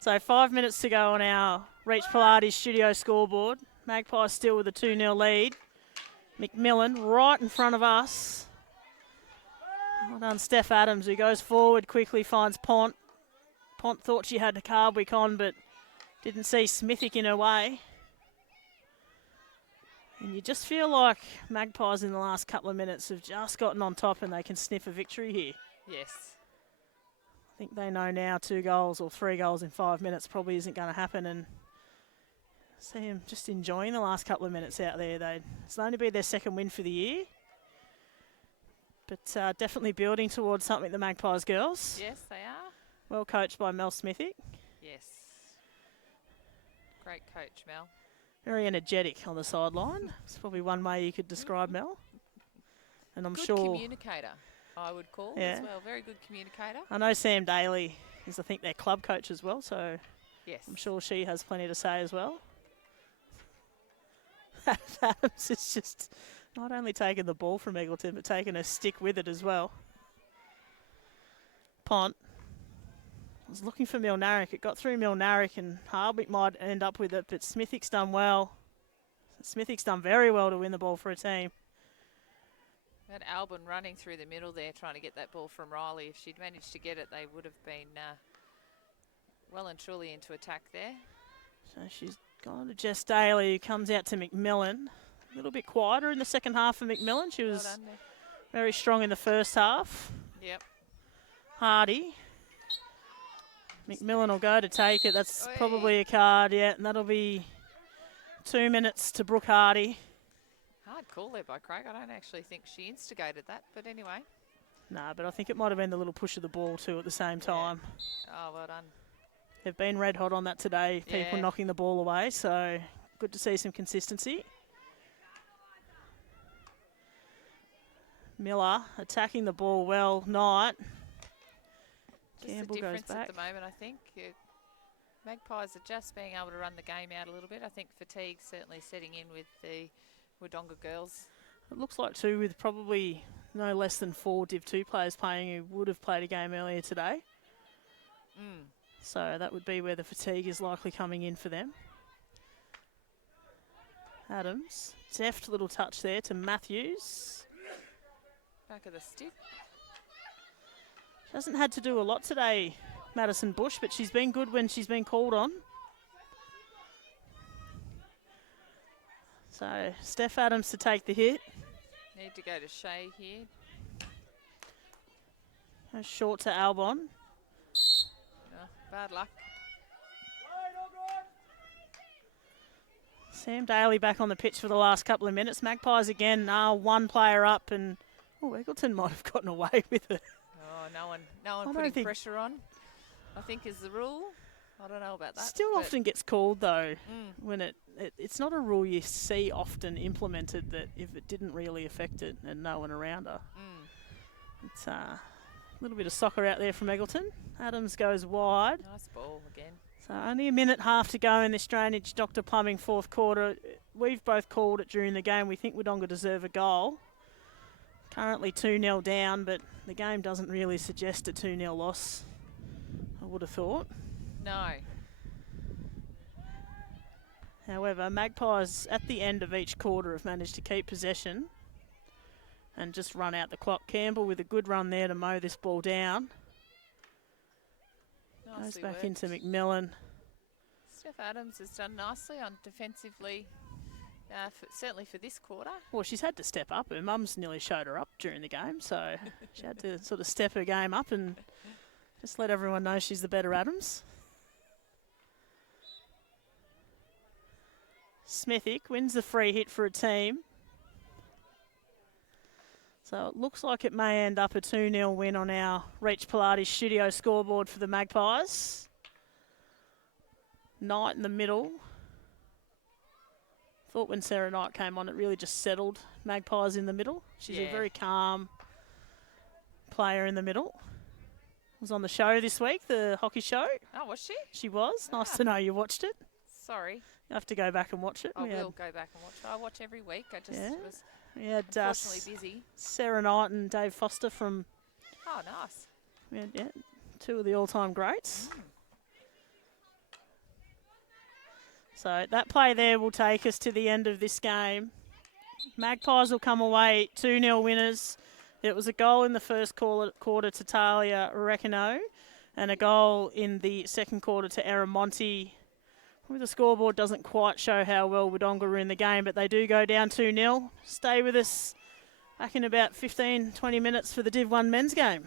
So 5 minutes to go on our Reach Pilates studio scoreboard. Magpies still with a 2-0 lead. McMillan right in front of us. Well done, Steph Adams, who goes forward quickly, finds Pont. Pont thought she had the Cardwick on, but didn't see Smithick in her way. And you just feel like Magpies in the last couple of minutes have just gotten on top and they can sniff a victory here. Yes. I think they know now 2 goals or 3 goals in 5 minutes probably isn't going to happen, and see them just enjoying the last couple of minutes out there. It's only be their second win for the year, but definitely building towards something, the Magpies girls. Yes, they are. Well coached by Mel Smithick. Yes. Great coach, Mel. Very energetic on the sideline. It's probably one way you could describe Mel. And I'm good sure... communicator, I would call as well. Very good communicator. I know Sam Daly is, I think, their club coach as well, so yes, I'm sure she has plenty to say as well. Adams is just not only taking the ball from Eagleton, but taking a stick with it as well. Pont was looking for Milnarrick. It got through Milnarrick, and Hardwick might end up with it, but Smithick's done well. Smithick's done very well to win the ball for a team. That Albin running through the middle there, trying to get that ball from Riley. If she'd managed to get it, they would have been well and truly into attack there. So she's gone to Jess Daly, who comes out to McMillan. A little bit quieter in the second half for McMillan. She was very strong in the first half. Yep. Hardy. McMillan will go to take it. That's probably a card, yeah, and that'll be 2 minutes to Brooke Hardy. Hard call there by Craig. I don't actually think she instigated that, but anyway. No, but I think it might have been the little push of the ball too at the same time. Oh, well done. They've been red hot on that today, people knocking the ball away, so good to see some consistency. Miller attacking the ball well, Knight. Campbell the difference goes back. At the moment, I think. Magpies are just being able to run the game out a little bit. I think fatigue certainly setting in with the Wodonga girls. It looks like too, with probably no less than 4 Div 2 players playing who would have played a game earlier today. So that would be where the fatigue is likely coming in for them. Adams, deft little touch there to Matthews. Back of the stick. She hasn't had to do a lot today, Madison Bush, but she's been good when she's been called on. So Steph Adams to take the hit. Need to go to Shea here. Goes short to Albon. Oh, bad luck. Sam Daly back on the pitch for the last couple of minutes. Magpies again are 1 player up, and Eagleton might have gotten away with it. Oh, no one putting pressure on, I think is the rule. I don't know about that. Still often gets called though, when it's not a rule you see often implemented, that if it didn't really affect it and no one around her. It's a little bit of soccer out there from Eagleton. Adams goes wide. Nice ball again. So only a minute half to go in this Drainage Dr. Plumbing fourth quarter. We've both called it during the game. We think Wodonga deserve a goal. Currently 2-0 down, but the game doesn't really suggest a 2-0 loss, I would have thought. No. However, Magpies at the end of each quarter have managed to keep possession and just run out the clock. Campbell with a good run there to mow this ball down. Goes back into McMillan. Steph Adams has done nicely on defensively, certainly for this quarter. Well, she's had to step up. Her mum's nearly showed her up during the game, so she had to sort of step her game up and just let everyone know she's the better Adams. Smithick wins the free hit for a team. So it looks like it may end up a 2-0 win on our Reach Pilates studio scoreboard for the Magpies. Knight in the middle. Thought when Sarah Knight came on, it really just settled Magpies in the middle. She's a very calm player in the middle. was on the show this week, the hockey show. Oh, was she? She was. Nice to know you watched it. Sorry. You have to go back and watch it. I will go back and watch it. I watch every week. I just was we had unfortunately busy. Sarah Knight and Dave Foster from... Oh, nice. We had, two of the all-time greats. So that play there will take us to the end of this game. Magpies will come away 2-0 winners. It was a goal in the first quarter to Talia Recano and a goal in the second quarter to Aramonte. The scoreboard doesn't quite show how well Wodonga are in the game, but they do go down 2-0. Stay with us back in about 15-20 minutes for the Div 1 men's game.